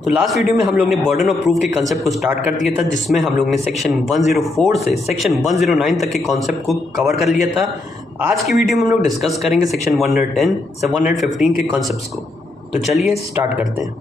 तो last video में हम लोग ने बर्डन ऑफ प्रूफ के कॉन्सेप्ट को स्टार्ट कर दिया था, जिसमें हम लोग ने सेक्शन 104 से सेक्शन 109 तक के कॉन्सेप्ट को कवर कर लिया था। आज की वीडियो में हम लोग डिस्कस करेंगे सेक्शन 110 से 115 के कॉन्सेप्ट्स को। तो चलिए स्टार्ट करते हैं।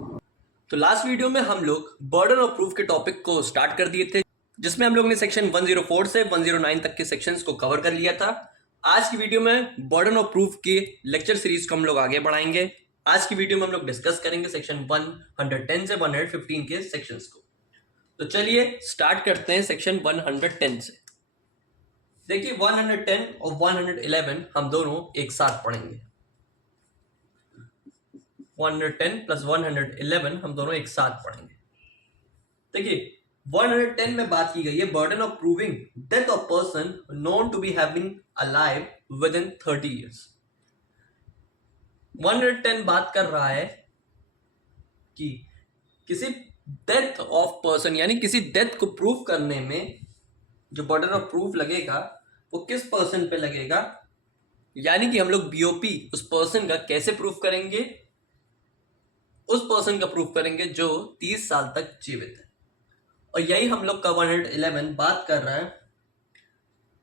तो लास्ट वीडियो में हम लोग बर्डन ऑफ प्रूफ के टॉपिक को स्टार्ट कर दिए थे, जिसमें हम लोग ने सेक्शन 104 से 109 तक के सेक्शंस को कवर कर लिया था। आज की वीडियो में बर्डन ऑफ प्रूफ के लेक्चर सीरीज को हम लोग आगे बढ़ाएंगे। आज की वीडियो में हम लोग डिस्कस करेंगे सेक्शन 110 से 115 के सेक्शंस को। तो चलिए स्टार्ट करते हैं सेक्शन 110 से। देखिए 110 और 111 हम दोनों एक साथ पढ़ेंगे। 110 प्लस 111 हम दोनों एक साथ पढ़ेंगे। देखिए 110 में बात की गई है burden of proving death of person known to be have been alive within 30 years। 110 बात कर रहा है कि किसी डेथ ऑफ पर्सन यानी किसी डेथ को प्रूव करने में जो बर्डन ऑफ प्रूफ लगेगा वो किस पर्सन पे लगेगा, यानी कि हम लोग बीओपी उस पर्सन का कैसे प्रूफ करेंगे। उस पर्सन का प्रूफ करेंगे जो 30 साल तक जीवित है। और यही हम लोग का 111 बात कर रहा है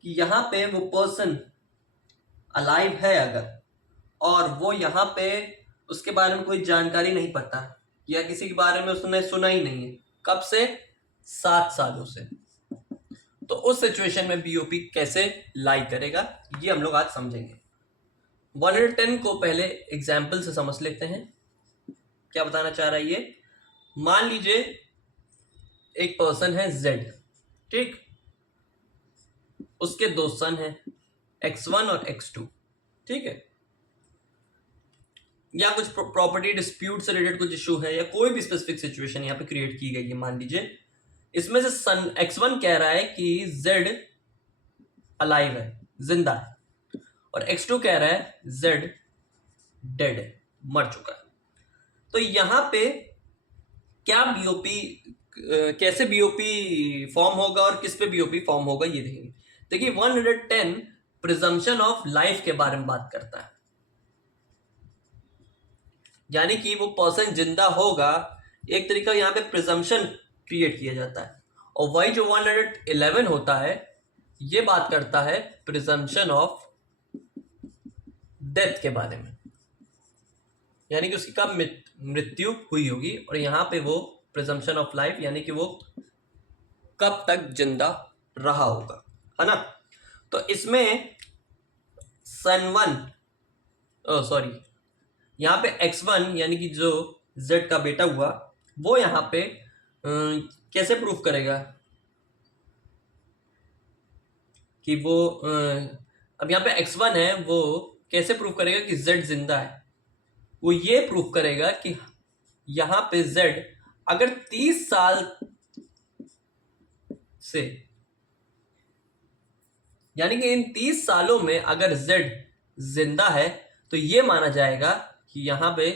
कि यहां पे वो पर्सन अलाइव है अगर, और वो यहाँ पे उसके बारे में कोई जानकारी नहीं पता या किसी के बारे में उसने सुना ही नहीं है, कब से 7 सालों से, तो उस सिचुएशन में बीओपी कैसे लाई करेगा ये हम लोग आज समझेंगे। 110 को पहले एग्जाम्पल से समझ लेते हैं। क्या बताना चाह रहा है ये, मान लीजिए एक पर्सन है Z, ठीक, उसके 2 सन हैं X1 और X2, ठीक है, या कुछ प्रॉपर्टी डिस्प्यूट से रिलेटेड कुछ इशू है या कोई भी स्पेसिफिक सिचुएशन यहाँ पे क्रिएट की गई है। मान लीजिए इसमें से सन X1 कह रहा है कि Z अलाइव है, जिंदा है, और X2 कह रहा है Z डेड है, मर चुका है। तो यहाँ पे क्या बीओपी, कैसे बीओपी फॉर्म होगा और किस पे बीओपी फॉर्म होगा ये देखेंगे। देखिए 110 प्रिजम्पशन ऑफ लाइफ के बारे में बात करता है, यानी कि वो पर्सन जिंदा होगा, एक तरीका यहाँ पे प्रिजम्पशन क्रिएट किया जाता है। और वही जो 111 होता है ये बात करता है प्रिजम्पशन ऑफ डेथ के बारे में, यानी कि उसकी कब मृत्यु हुई होगी, और यहाँ पे वो प्रिजम्पशन ऑफ लाइफ यानी कि वो कब तक जिंदा रहा होगा, है ना। तो इसमें सन 1 सॉरी यहाँ पे X1 यानी कि जो Z का बेटा हुआ वो यहाँ पे कैसे प्रूफ करेगा कि वो अब यहाँ पे X1 है, वो कैसे प्रूफ करेगा कि Z जिंदा है। वो ये प्रूफ करेगा कि यहाँ पे Z अगर 30 साल से, यानी कि इन 30 सालों में अगर Z जिंदा है तो ये माना जाएगा कि यहां पे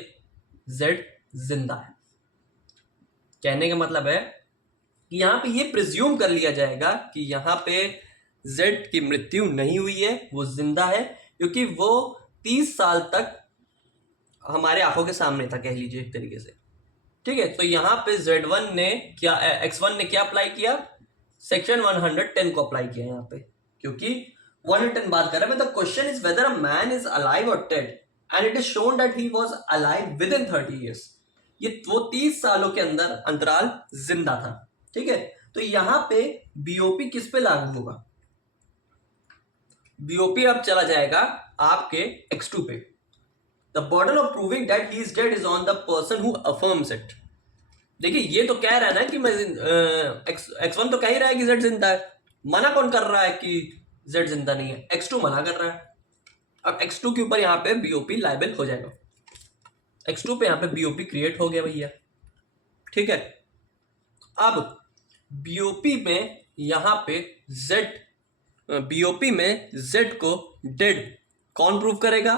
Z जिंदा है। कहने का मतलब है कि यहां पे ये प्रिज्यूम कर लिया जाएगा कि यहां पे Z की मृत्यु नहीं हुई है, वो जिंदा है, क्योंकि वो 30 साल तक हमारे आंखों के सामने था, कह लीजिए एक तरीके से, ठीक है। तो यहां पे Z1 ने क्या, X1 ने क्या अप्लाई किया, सेक्शन 110 को अप्लाई किया यहाँ पे, क्योंकि 110 बात कर रहा है। The question is whether a man is alive or dead and it is shown that he was alive within 30 years। ये वो 30 सालों के अंदर अंतराल जिंदा था, ठीक है। तो यहां पे बीओपी किस पे लागू होगा, बीओपी अब चला जाएगा आपके X2 पे। The burden of proving that he is dead is on the person who affirms it. देखिए ये तो कह रहा है ना कि मैं X1 तो कह ही रहा है कि Z जिंदा है, मना कौन कर रहा है कि Z जिंदा नहीं है, X2 मना कर रहा है। अब X2 के ऊपर यहाँ पे बीओपी लायबल हो जाएगा, X2 पे यहाँ पे बीओपी क्रिएट हो गया भैया, ठीक है। अब बीओपी में यहाँ पे बीओपी में Z को डेड कौन प्रूफ करेगा,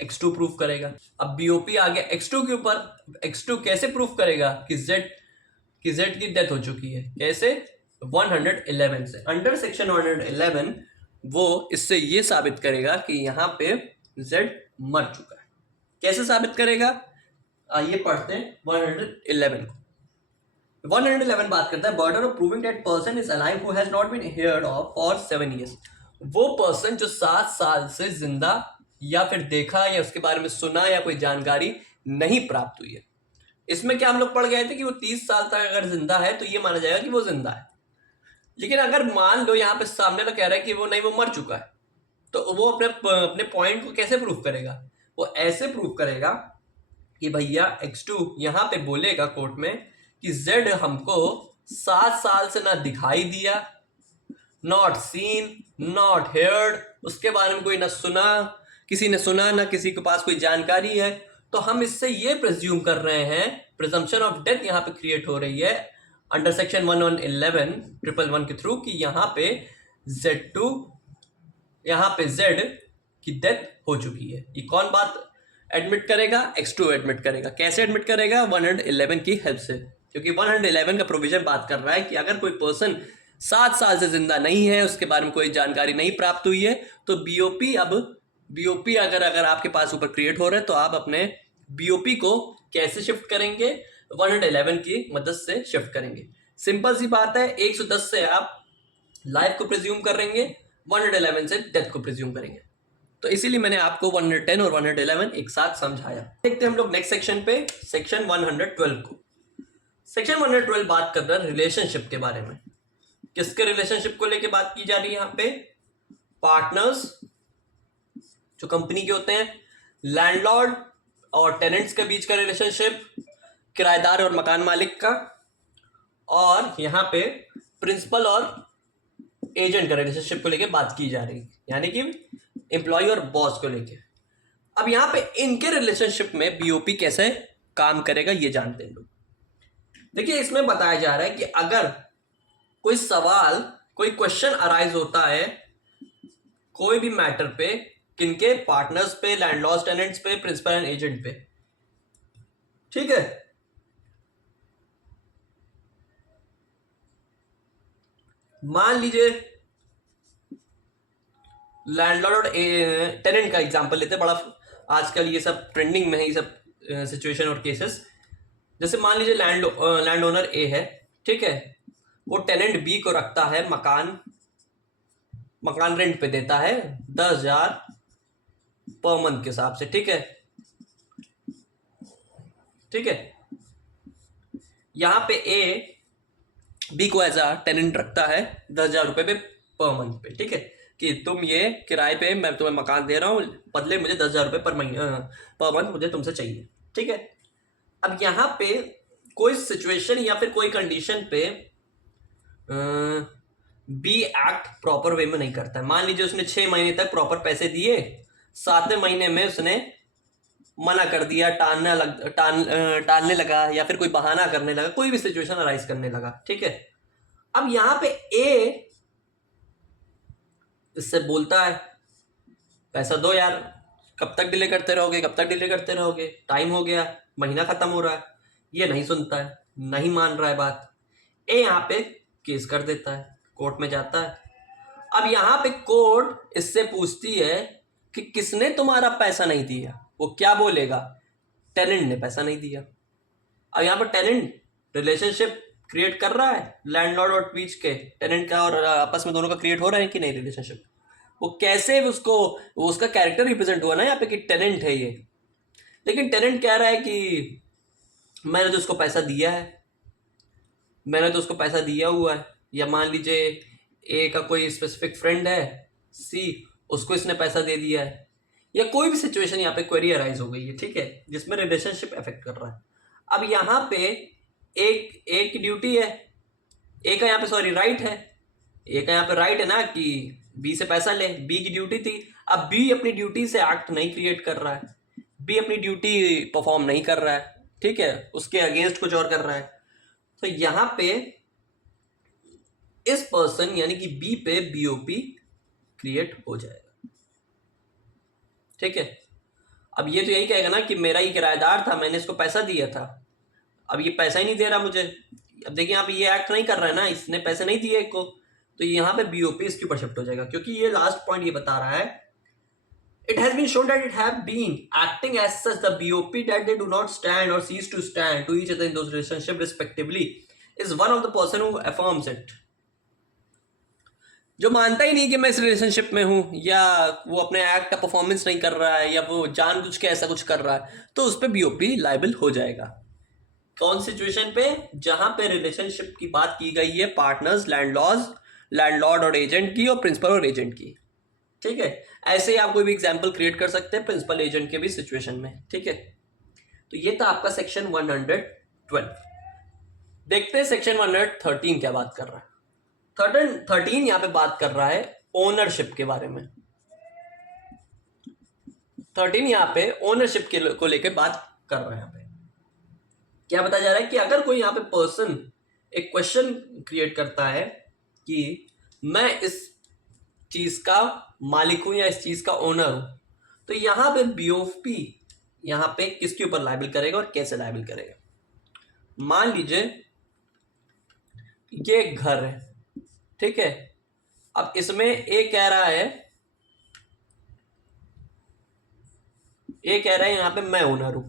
X2 प्रूफ करेगा। अब बीओपी आ गया X2 के ऊपर, X2 कैसे प्रूफ करेगा कि Z की डेथ हो चुकी है, कैसे, 111 से, अंडर सेक्शन 111 वो इससे ये साबित करेगा कि यहाँ पे Z मर चुका है। कैसे साबित करेगा, आइए पढ़ते हैं 111 को। 111 बात करता है burden of proving that person is alive who has not been heard of for 7 years। वो पर्सन जो 7 साल से जिंदा या फिर देखा या उसके बारे में सुना या कोई जानकारी नहीं प्राप्त हुई है। इसमें क्या हम लोग पढ़ गए थे कि वो 30 साल तक अगर जिंदा है तो ये माना जाएगा कि वो जिंदा है। लेकिन अगर मान लो यहाँ पे सामने वाला कह रहा है कि वो नहीं, वो मर चुका है, तो वो अपने पॉइंट को कैसे प्रूव करेगा? वो ऐसे प्रूव करेगा कि भैया X2 यहाँ पे बोलेगा कोर्ट में कि Z हमको 7 साल से ना दिखाई दिया, नॉट सीन, नॉट हेयर्ड, उसके बारे में कोई ना सुना, किसी ने सुना ना किसी के पास कोई जानकारी है। तो हम इससे ये प्रिज्यूम कर रहे हैं, प्रिजम्पशन ऑफ डेथ यहाँ पे क्रिएट हो रही है अंडर सेक्शन 111 के थ्रू कि यहाँ पे Z2 यहाँ पे Z की डेथ हो चुकी है। ये कौन बात एडमिट करेगा? X2 एडमिट करेगा। कैसे एडमिट करेगा? 111 की हेल्प से, क्योंकि 111 का प्रोविजन बात कर रहा है कि अगर कोई पर्सन 7 साल से जिंदा नहीं है, उसके बारे में कोई जानकारी नहीं प्राप्त हुई है, तो बीओपी अगर आपके पास ऊपर क्रिएट हो रहा है तो आप अपने बीओपी को कैसे शिफ्ट करेंगे? 111 की मदद से शिफ्ट करेंगे। सिंपल सी बात है, 110 से आप लाइफ को प्रिज्यूम करेंगे, 111 से डेथ को प्रिज्यूम करेंगे। तो इसीलिए मैंने आपको 110 और 111 एक साथ समझाया। देखते हैं हम लोग नेक्स्ट सेक्शन पे, सेक्शन 112 को। सेक्शन 112 बात कर रहा है रिलेशनशिप के बारे में। किसके रिलेशनशिप को लेके बात की जा रही है यहाँ पे? पार्टनर्स जो कंपनी के होते हैं, लैंडलॉर्ड और टेनेंट्स के बीच का रिलेशनशिप, किराएदार और मकान मालिक का, और यहाँ पे प्रिंसिपल और एजेंट का रिलेशनशिप को लेके बात की जा रही है, यानी कि एम्प्लॉय और बॉस को लेके। अब यहाँ पे इनके रिलेशनशिप में बीओपी कैसे काम करेगा ये जानते हैं लोग। देखिए, इसमें बताया जा रहा है कि अगर कोई सवाल, कोई क्वेश्चन अराइज होता है कोई भी मैटर पे, किनके? पार्टनर्स पे, लैंडलॉर्ड टेनेंट्स पे, प्रिंसिपल एंड एजेंट पे, ठीक है। मान लीजिए लैंडलॉर्ड और टेनेंट का एग्जांपल लेते हैं, बड़ा आजकल ये सब ट्रेंडिंग में है ये सब सिचुएशन और केसेस। जैसे मान लीजिए लैंड ओनर ए है, ठीक है, वो टेनेंट बी को रखता है, मकान रेंट पे देता है 10,000 पर मंथ के हिसाब से, ठीक है, ठीक है। यहाँ पे ए बी को एज अ टेनेंट रखता है 10,000 रुपए पे पर मंथ पे, ठीक है, कि तुम ये किराए पे मैं तुम्हें मकान दे रहा हूँ, बदले मुझे 10,000 रुपये पर मंथ मुझे तुमसे चाहिए, ठीक है। अब यहाँ पे कोई सिचुएशन या फिर कोई कंडीशन पे बी एक्ट प्रॉपर वे में नहीं करता है। मान लीजिए उसने 6 महीने तक प्रॉपर पैसे दिए, 7वें महीने में उसने मना कर दिया, टालने लगा या फिर कोई बहाना करने लगा, कोई भी सिचुएशन अराइज करने लगा, ठीक है। अब यहाँ पे ए इससे बोलता है पैसा दो यार, कब तक डिले करते रहोगे, कब तक डिले करते रहोगे, टाइम हो गया, महीना खत्म हो रहा है। ये नहीं सुनता है, नहीं मान रहा है बात। ए यहाँ पे केस कर देता है, कोर्ट में जाता है। अब यहाँ पे कोर्ट इससे पूछती है कि किसने तुम्हारा पैसा नहीं दिया। वो क्या बोलेगा? टेनेंट ने पैसा नहीं दिया। अब यहाँ पर टेनेंट रिलेशनशिप क्रिएट कर रहा है लैंडलॉर्ड और बीच के, टेनेंट का और आपस में दोनों का क्रिएट हो रहा है कि नहीं रिलेशनशिप। वो कैसे उसका कैरेक्टर रिप्रेजेंट हुआ ना यहाँ पे कि टेनेंट है ये। लेकिन टेनेंट कह रहा है कि मैंने तो उसको पैसा दिया है, मैंने तो उसको पैसा दिया हुआ है। या मान लीजिए ए का कोई स्पेसिफिक फ्रेंड है सी, उसको इसने पैसा दे दिया है, या कोई भी सिचुएशन यहाँ पे क्वेरी अराइज हो गई है, ठीक है, जिसमें रिलेशनशिप अफेक्ट कर रहा है। अब यहाँ पे एक की ड्यूटी है, ए का यहाँ पे सॉरी राइट है, ए का यहाँ पे राइट है ना कि बी से पैसा ले, बी की ड्यूटी थी। अब बी अपनी ड्यूटी से एक्ट नहीं क्रिएट कर रहा है, बी अपनी ड्यूटी परफॉर्म नहीं कर रहा है, ठीक है, उसके अगेंस्ट कुछ और कर रहा है। तो यहाँ पे इस पर्सन यानी कि बी पे बीओपी क्रिएट हो जाएगा, ठीक है। अब ये तो यही कहेगा ना कि मेरा ही किराएदार था, मैंने इसको पैसा दिया था, अब ये पैसा ही नहीं दे रहा मुझे। अब देखिए यहाँ पे ये एक्ट नहीं कर रहा है ना, इसने पैसे नहीं दिए को, तो यहाँ पे बीओपी इसके ऊपर शिफ्ट हो जाएगा, क्योंकि ये लास्ट पॉइंट ये बता रहा है it has been shown that it have been acting as such the BOP that they do not stand or cease to stand to each other in those relationship respectively is one of the person who affirms it, जो मानता ही नहीं कि मैं इस relationship में हूं, या वो अपने एक्ट का परफॉर्मेंस नहीं कर रहा है, या वो जानबूझ के ऐसा कुछ कर रहा है, तो उस पर बीओपी लाइबल हो जाएगा। कौन सिचुएशन पे? जहां पे रिलेशनशिप की बात की गई है पार्टनर्स, लैंडलॉर्ड और एजेंट की, और प्रिंसिपल और एजेंट की। ठीक है, ऐसे ही आप कोई भी एग्जाम्पल क्रिएट कर सकते हैं प्रिंसिपल एजेंट के भी सिचुएशन में। ठीक है, तो ये था आपका सेक्शन 112। देखते हैं सेक्शन 113 क्या बात कर रहा है। 13 यहाँ पे बात कर रहा है ओनरशिप के बारे में। 13 यहाँ पे ओनरशिप को लेकर बात कर रहा है। यहाँ पे क्या बताया जा रहा है कि अगर कोई यहाँ पे पर्सन एक क्वेश्चन क्रिएट करता है कि मैं इस चीज का मालिक हूं या इस चीज का ओनर हूं, तो यहां पे बीओपी यहां पे किसके ऊपर लाइबल करेगा और कैसे लाइबल करेगा? मान लीजिए ये एक घर है, ठीक है। अब इसमें ए कह रहा है यहां पे मैं ओनर हूं,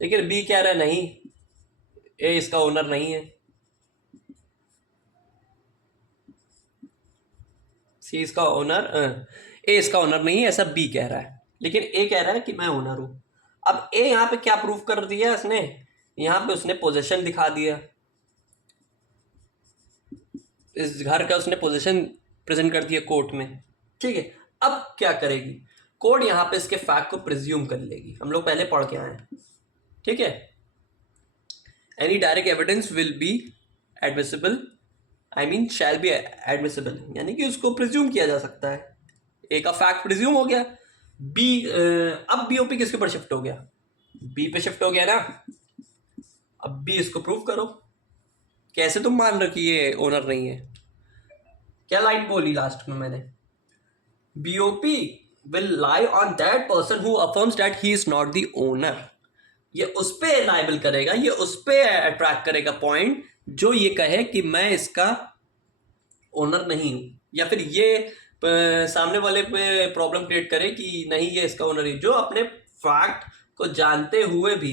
लेकिन बी कह रहा है नहीं, ए इसका ओनर नहीं है, सी इसका ओनर, ए इसका ओनर नहीं है, ऐसा बी कह रहा है, लेकिन ए कह रहा है कि मैं ओनर हूं। अब ए यहां पे क्या प्रूफ कर दिया इसने? यहां पे उसने पोजीशन दिखा दिया, इस घर का उसने पोजीशन प्रेजेंट कर दिया कोर्ट में। ठीक है, अब क्या करेगी कोर्ट? यहां पे इसके फैक्ट को प्रिज्यूम कर लेगी। हम लोग पहले पढ़ के आए हैं, ठीक है। Any direct evidence will be admissible, shall be admissible, यानी कि उसको प्रिज्यूम किया जा सकता है। ए का फैक्ट प्रिज्यूम हो गया, बी अब बीओपी किसके ऊपर शिफ्ट हो गया? बी पे शिफ्ट हो गया ना। अब बी इसको प्रूव करो, कैसे तुम मान रहे कि ये ओनर नहीं है? क्या लाइन बोली लास्ट में मैंने? BOP will lie on that person who affirms that he is not the owner. ये उस पे लाइबल करेगा, ये उस पे अट्रैक्ट करेगा पॉइंट जो ये कहे कि मैं इसका ओनर नहीं हूं, या फिर ये सामने वाले पे प्रॉब्लम क्रिएट करे कि नहीं ये इसका ओनर है, जो अपने फैक्ट को जानते हुए भी,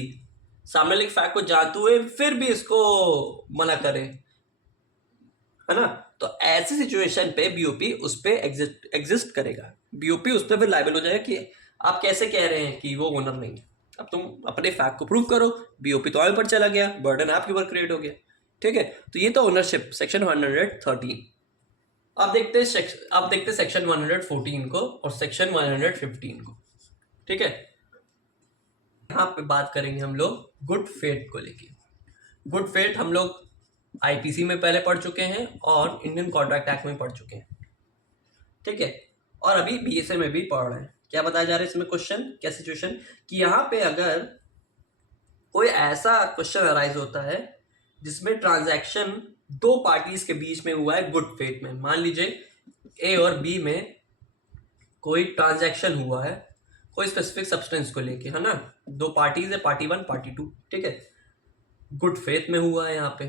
सामने वाले फैक्ट को जानते हुए फिर भी इसको मना करे, है ना। तो ऐसी सिचुएशन पे बीओपी उस पे एग्जिस्ट करेगा, बीओपी उस पे फिर लाइबल हो जाएगा कि आप कैसे कह रहे हैं कि वो ओनर नहीं है। अब तुम अपने फैक्ट को प्रूव करो, बीओपी तो आगे पर चला गया, बर्डन आपके ऊपर क्रिएट हो गया। ठीक है, तो ये तो ओनरशिप सेक्शन 113। अब देखते हैं सेक्शन 114 को और सेक्शन 115 को। ठीक है, यहाँ पे बात करेंगे हम लोग गुड फेथ को लेके। गुड फेथ हम लोग आईपीसी में पहले पढ़ चुके हैं और इंडियन कॉन्ट्रैक्ट एक्ट में पढ़ चुके हैं, ठीक है। और अभी बीएसए में भी पढ़ रहे हैं। क्या बताया जा रहा है इसमें क्वेश्चन, क्या सिचुएशन कि यहाँ पे अगर कोई ऐसा क्वेश्चन अराइज होता है जिसमें ट्रांजैक्शन दो पार्टीज के बीच में हुआ है गुड फेथ में। मान लीजिए ए और बी में कोई ट्रांजैक्शन हुआ है कोई स्पेसिफिक सब्सटेंस को लेके, है ना। दो पार्टीज है, पार्टी 1 पार्टी 2, ठीक है। गुड फेथ में हुआ है यहाँ पे,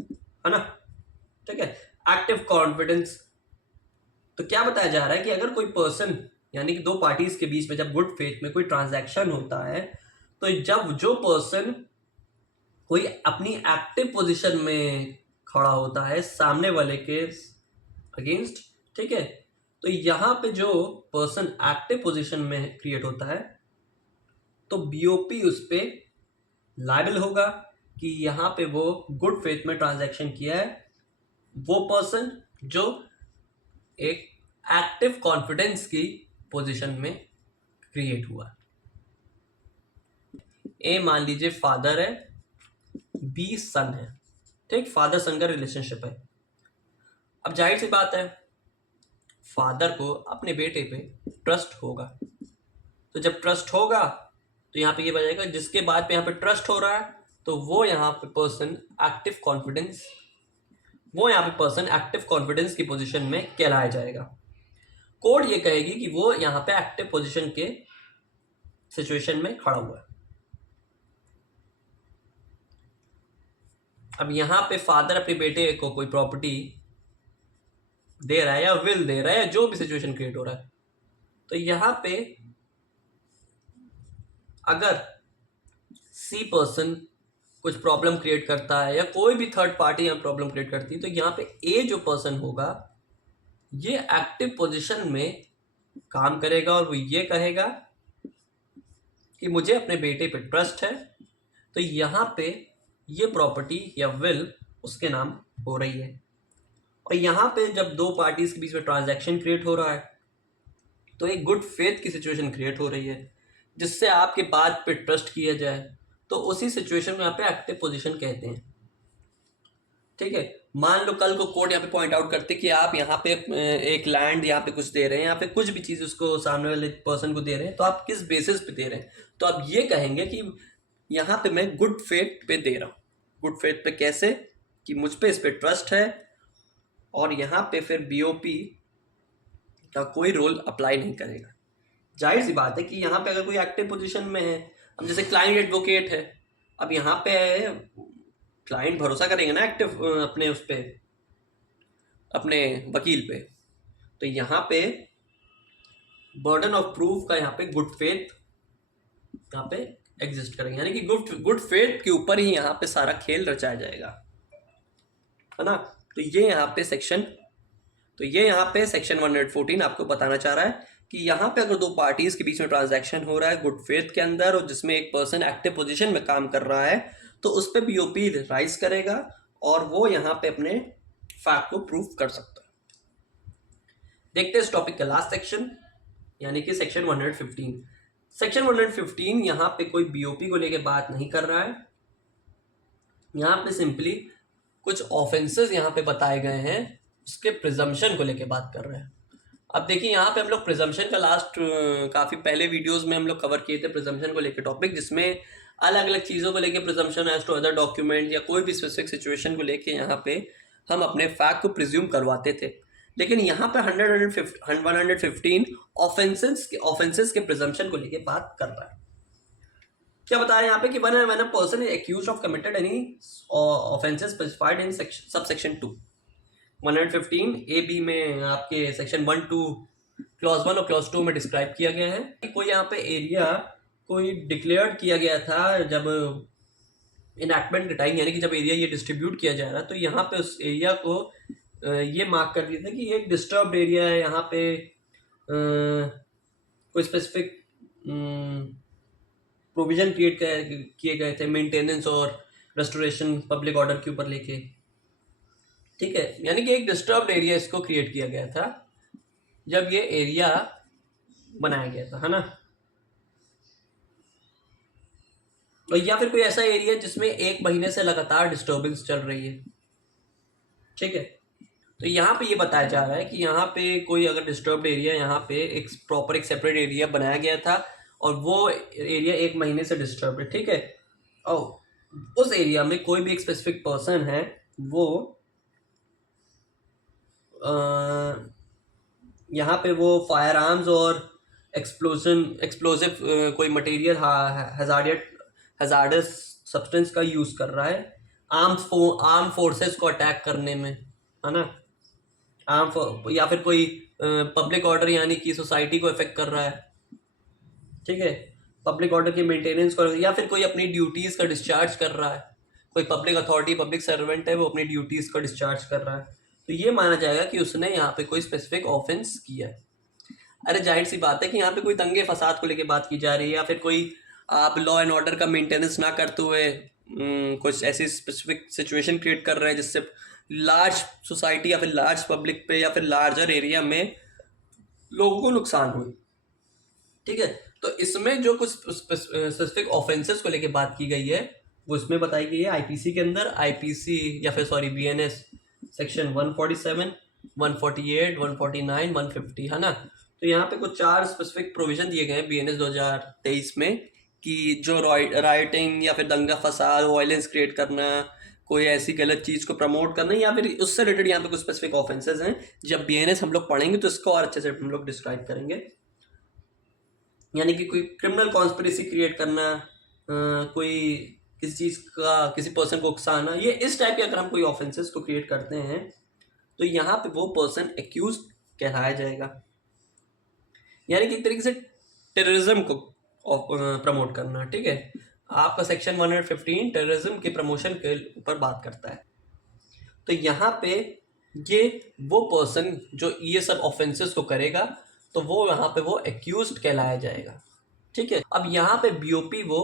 है ना, ठीक है। एक्टिव कॉन्फिडेंस, तो क्या बताया जा रहा है कि अगर कोई पर्सन यानी कि दो पार्टीज के बीच में जब गुड फेथ में कोई ट्रांजैक्शन होता है, तो जब जो पर्सन कोई अपनी एक्टिव पोजीशन में खड़ा होता है सामने वाले के अगेंस्ट, ठीक है, तो यहां पे जो पर्सन एक्टिव पोजीशन में क्रिएट होता है तो बीओपी उस पे लायबल होगा कि यहां पे वो गुड फेथ में ट्रांजैक्शन किया है, वो पर्सन जो एक एक्टिव कॉन्फिडेंस की पोजीशन में क्रिएट हुआ। ए मान लीजिए फादर है, बी सन है, ठीक, फादर सन का रिलेशनशिप है। अब जाहिर सी बात है फादर को अपने बेटे पे ट्रस्ट होगा, तो जब ट्रस्ट होगा तो यहाँ पे ये बताएगा जिसके बाद पे यहाँ पे ट्रस्ट हो रहा है तो वो यहाँ पे पर्सन एक्टिव कॉन्फिडेंस की पोजीशन में कहलाया जाएगा। कोड ये कहेगी कि वो यहाँ पे एक्टिव पोजीशन के सिचुएशन में खड़ा हुआ है। अब यहाँ पे फादर अपने बेटे को कोई प्रॉपर्टी दे रहा है या विल दे रहा है या जो भी सिचुएशन क्रिएट हो रहा है, तो यहाँ पे अगर सी पर्सन कुछ प्रॉब्लम क्रिएट करता है या कोई भी थर्ड पार्टी यहाँ प्रॉब्लम क्रिएट करती है, तो यहाँ पे ए जो पर्सन होगा ये एक्टिव पोजीशन में काम करेगा और वो ये कहेगा कि मुझे अपने बेटे पे ट्रस्ट है, तो यहाँ पे ये प्रॉपर्टी या विल उसके नाम हो रही है। और यहाँ पे जब दो पार्टीज के बीच में ट्रांजैक्शन क्रिएट हो रहा है तो एक गुड फेथ की सिचुएशन क्रिएट हो रही है जिससे आपके बात पे ट्रस्ट किया जाए, तो उसी सिचुएशन में यहाँ पे एक्टिव पोजीशन कहते हैं। ठीक है, मान लो कल को कोर्ट यहाँ पे पॉइंट आउट करते कि आप यहाँ पे एक लैंड यहाँ पे कुछ दे रहे हैं या फिर कुछ भी चीज़ उसको सामने वाले पर्सन को दे रहे हैं, तो आप किस बेसिस पे दे रहे हैं, तो आप ये कहेंगे कि यहाँ पे मैं गुड फेथ पे दे रहा हूँ। गुड फेथ पे कैसे, कि मुझ पे इस पे ट्रस्ट है और यहाँ पे फिर बीओपी का कोई रोल अप्लाई नहीं करेगा। जाहिर सी बात है कि यहाँ पे अगर कोई एक्टिव पोजीशन में है, अब जैसे क्लाइंट एडवोकेट है, अब यहाँ पे क्लाइंट भरोसा करेंगे ना एक्टिव अपने उस पे, अपने वकील पे, तो यहाँ पे बर्डन ऑफ प्रूफ का यहाँ पे गुड फेथ यहाँ पे एग्जिस्ट करेंगे, यानी कि गुड फेथ के ऊपर ही यहाँ पे सारा खेल रचाया जाएगा, है ना। तो ये यहाँ पे सेक्शन 114 आपको बताना चाह रहा है कि यहाँ पे अगर दो पार्टीज के बीच में ट्रांजैक्शन हो रहा है गुड फेथ के अंदर और जिसमें एक पर्सन एक्टिव पोजीशन में काम कर रहा है, तो उस पर बीओपी राइज करेगा और वो यहाँ पे अपने फैक्ट को प्रूफ कर सकता है। देखते हैं इस टॉपिक का लास्ट सेक्शन, यानी कि सेक्शन 115। सेक्शन 115 यहाँ पे कोई बीओपी को लेके बात नहीं कर रहा है, यहाँ पे सिंपली कुछ ऑफेंसेस यहाँ पे बताए गए हैं, उसके प्रिजम्पशन को लेके बात कर रहे हैं। अब देखिए यहाँ पे हम लोग प्रिजम्पशन का लास्ट काफ़ी पहले वीडियोस में हम लोग कवर किए थे प्रिजम्पशन को लेके टॉपिक, जिसमें अलग अलग चीज़ों को लेके presumption as to other document या कोई भी स्पेसिफिक सिचुएशन को लेके यहाँ पे हम अपने फैक्ट को प्रिज्यूम करवाते थे। लेकिन यहाँ पे 115 ऑफेंसेस के प्रिजम्पशन को लेके बात कर रहा है। क्या बताया यहाँ पे कि when a person is accused of committed any offenses specified in subsection 2, 115 A B में आपके सेक्शन 1 2 क्लॉज 1 और क्लॉज 2 में डिस्क्राइब किया गया है कि कोई यहाँ पे एरिया कोई डिक्लेयर्ड किया गया था जब इनएक्टमेंट के टाइम, यानी कि जब एरिया ये डिस्ट्रीब्यूट किया जा रहा है, तो यहाँ पे उस एरिया को ये मार्क कर दिया था कि ये एक डिस्टर्ब्ड एरिया है, यहाँ पे कोई स्पेसिफिक प्रोविजन क्रिएट किए गए थे मेंटेनेंस और रेस्टोरेशन पब्लिक ऑर्डर के ऊपर लेके। ठीक है, यानी कि एक डिस्टर्ब्ड एरिया इसको क्रिएट किया गया था जब ये एरिया बनाया गया था, है ना। और या फिर कोई ऐसा एरिया जिसमें 1 महीने से लगातार डिस्टर्बेंस चल रही है। ठीक है, तो यहाँ पे ये बताया जा रहा है कि यहाँ पे कोई अगर डिस्टर्ब्ड एरिया, यहाँ पे एक प्रॉपर एक सेपरेट एरिया बनाया गया था और वो एरिया 1 महीने से डिस्टर्ब है। ठीक है, और उस एरिया में कोई भी एक स्पेसिफिक पर्सन है, वो यहाँ पे वो फायर आर्म्स और एक्सप्लोसिव कोई मटेरियल हैजार्डस सब्सटेंस का यूज कर रहा है आर्म फोर्सेस को अटैक करने में, है ना। या फिर कोई पब्लिक ऑर्डर यानी कि सोसाइटी को इफेक्ट कर रहा है। ठीक है, पब्लिक ऑर्डर के मेंटेनेंस को, या फिर कोई अपनी ड्यूटीज़ का डिस्चार्ज कर रहा है, कोई पब्लिक अथॉरिटी पब्लिक सर्वेंट है, वो अपनी ड्यूटीज़ का डिस्चार्ज कर रहा है, तो ये माना जाएगा कि उसने यहाँ पे कोई स्पेसिफिक ऑफेंस किया है। अरे जाहिर सी बात है कि यहाँ पे कोई दंगे फसाद को लेके बात की जा रही है, या फिर कोई आप लॉ एंड ऑर्डर का मेंटेनेंस ना करते हुए कुछ ऐसी स्पेसिफिक सिचुएशन क्रिएट कर रहे हैं जिससे लार्ज सोसाइटी या फिर लार्ज पब्लिक पे या फिर लार्जर एरिया में लोगों को नुकसान हुए। ठीक है, तो इसमें जो कुछ स्पेसिफिक ऑफेंसेस को लेके बात की गई है वो इसमें बताई गई है आईपीसी के अंदर, आईपीसी या फिर सॉरी बीएनएस सेक्शन 147, 148, 149, 150, है ना। तो यहाँ पे कुछ 4 स्पेसिफिक प्रोविजन दिए गए हैं बीएनएस 2023 में कि जो राइटिंग या फिर दंगा फसाद, वायलेंस क्रिएट करना, कोई ऐसी गलत चीज़ को प्रमोट करना, या फिर उससे रिलेटेड यहाँ पे कुछ स्पेसिफिक ऑफेंसेस हैं। जब बीएनएस हम लोग पढ़ेंगे तो इसको और अच्छे से हम लोग डिस्क्राइब करेंगे, यानी कि कोई क्रिमिनल कॉन्स्पिरेसी क्रिएट करना, कोई किसी चीज़ का किसी पर्सन को उकसाना, ये इस टाइप के अगर हम कोई ऑफेंसेस को क्रिएट करते हैं तो यहाँ पे वो पर्सन एक्यूज कहलाया जाएगा, यानी कि एक तरीके से टेररिज्म को प्रमोट करना। ठीक है, आपका सेक्शन 115 टेररिज्म के प्रमोशन के ऊपर बात करता है। तो यहाँ पे ये वो पर्सन जो ये सब ऑफेंसेस को करेगा तो वो यहाँ पे वो एक्यूज्ड कहलाया जाएगा। ठीक है, अब यहाँ पे बीओपी वो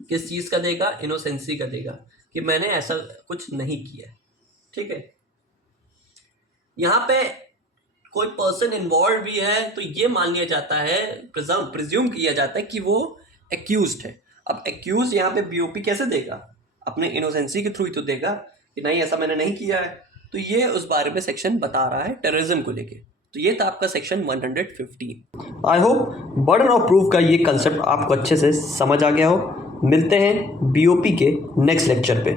किस चीज़ का देगा, इनोसेंसी का देगा कि मैंने ऐसा कुछ नहीं किया। ठीक है, यहाँ पे कोई पर्सन इन्वॉल्व भी है तो ये मान लिया जाता है, प्रिज्यूम किया जाता है कि वो एक्यूज्ड है। अब एक्यूज यहाँ पे बीओपी कैसे देगा, अपने इनोसेंसी के थ्रू ही तो देगा कि नहीं ऐसा मैंने नहीं किया है। तो ये उस बारे में सेक्शन बता रहा है टेररिज्म को लेके। तो ये था आपका section 115। I hope burden of proof का ये कंसेप्ट आपको अच्छे से समझ आ गया हो। मिलते हैं बीओपी के नेक्स्ट लेक्चर पे।